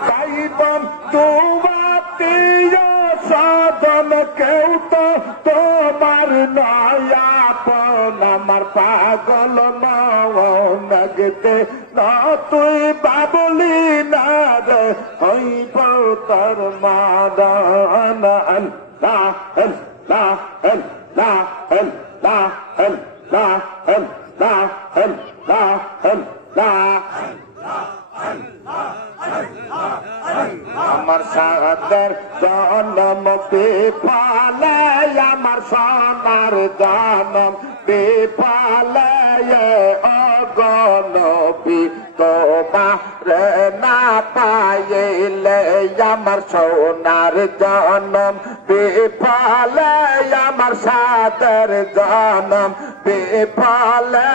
তাইবন তোমার সাধন কেউ তো তোমার নয়াপন আমার পাগল নগতে না তুই বাবলি না রে হইব তোর মাদান আল্লাহ আল্লাহ আল্লাহ আল্লাহ আল্লাহ আল্লাহ আল্লাহ আল্লাহ আমার সাদের জনম বিফলে আমার সোনার জনম বিফলে অগণবী তোমার না পাইলে আমার সোনার জনম বিফলে আমার সাদের জনম বিফলে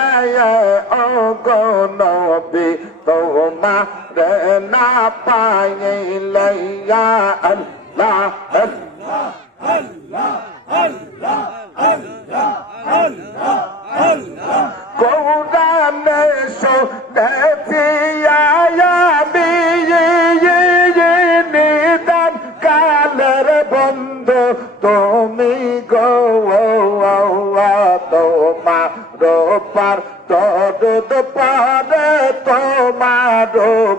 অগণবী তোমার না পাইলে আল্লাহ আল্লাহ আল্লাহ আল্লাহ আল্লাহ আল্লাহ আল্লাহ কোরআনে শুনেছি আমি নিদান কালের বন্ধু তুমি গো তোমার পার দরদ পারে তোমার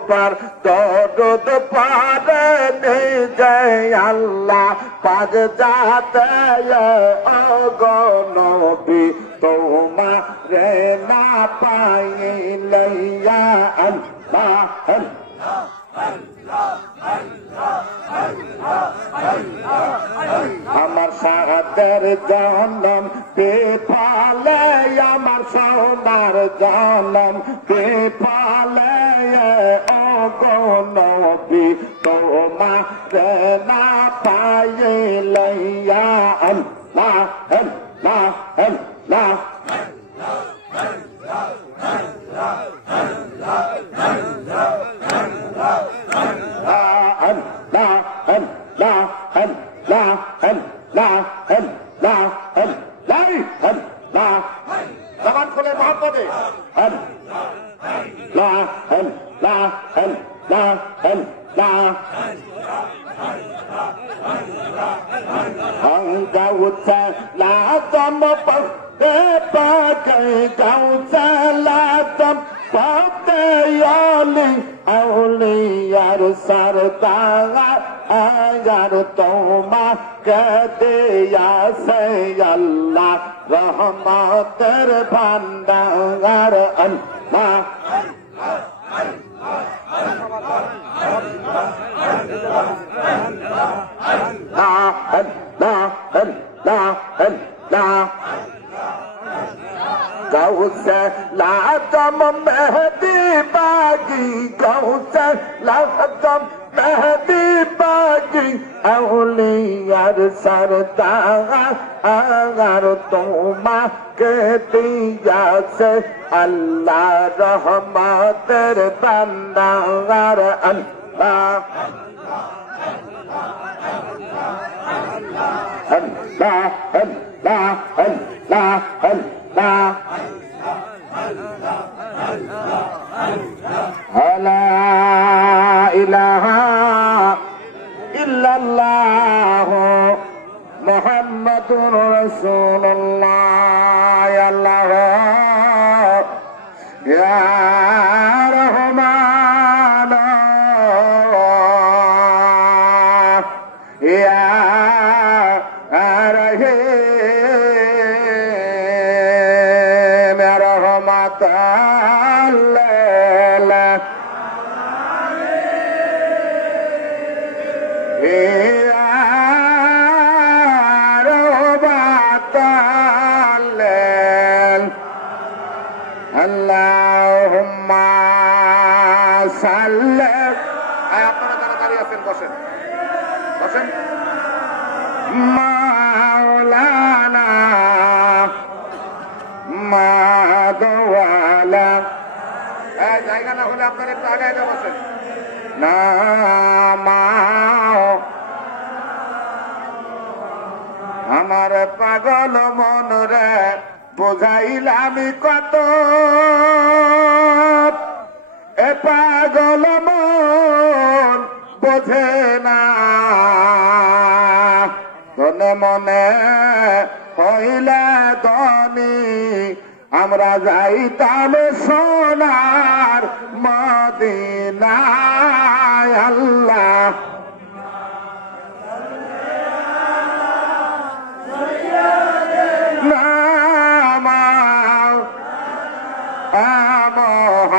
পার দরদ পারে নিজে আল্লাহ পাগ যাতে অগণবী তোমার না পাইলে আল্লাহ আল্লাহ আমার সাদের জনম বেফলে আমার সোনার জনম বেফলে অগণবী তোমার না পাইলে আল্লাহ আল্লাহ আল্লাহ জবান খুলে মহব্বতে আউলিয়ার সরদার আগার তোমাকে দিয়াছে আল্লাহ রহমতের ভান্ডার আল্লাহ गौसे लाजम मेहदी बागी गौसे लाजम मेहदी बागी औलियार सरदार अगर तुम्हाके दिया से अल्लाह रहमतेर बंदार अल्लाह अल्लाह अल्लाह अल्लाह अल्लाह لا إله إلا الله محمد رسول الله يا الله يا رحمن يا رحيم يا رحمة الله اللهم صل আপনারা যারা দাঁড়িয়ে আছেন বসেন বসেন মাওলানা মাদওয়ালা এই জায়গা না হলে আপনারা একটু আগে আগে বসেন না মাও আমার পাগল মন রে বুঝাইলাম কত বোঝে না ধনে মনে হইলে ধনী আমরা যাইতাম সোনার মদিনায় আল্লাহ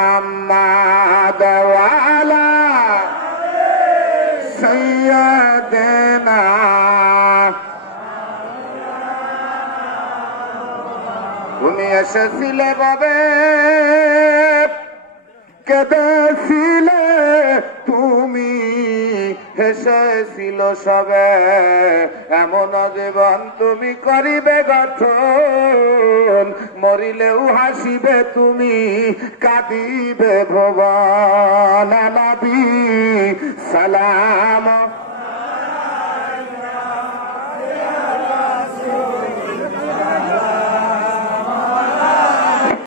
মোহাম্মদ ওয়ালা সৈয়দনা তুমি এসেছিলে ববে কেঁদেছিলে তুমি হেসেছিল সবে এমন জীবন তুমি করিবে গঠন মরিলেও হাসিবে তুমি কাঁদিবে ভুবন নবী সালাম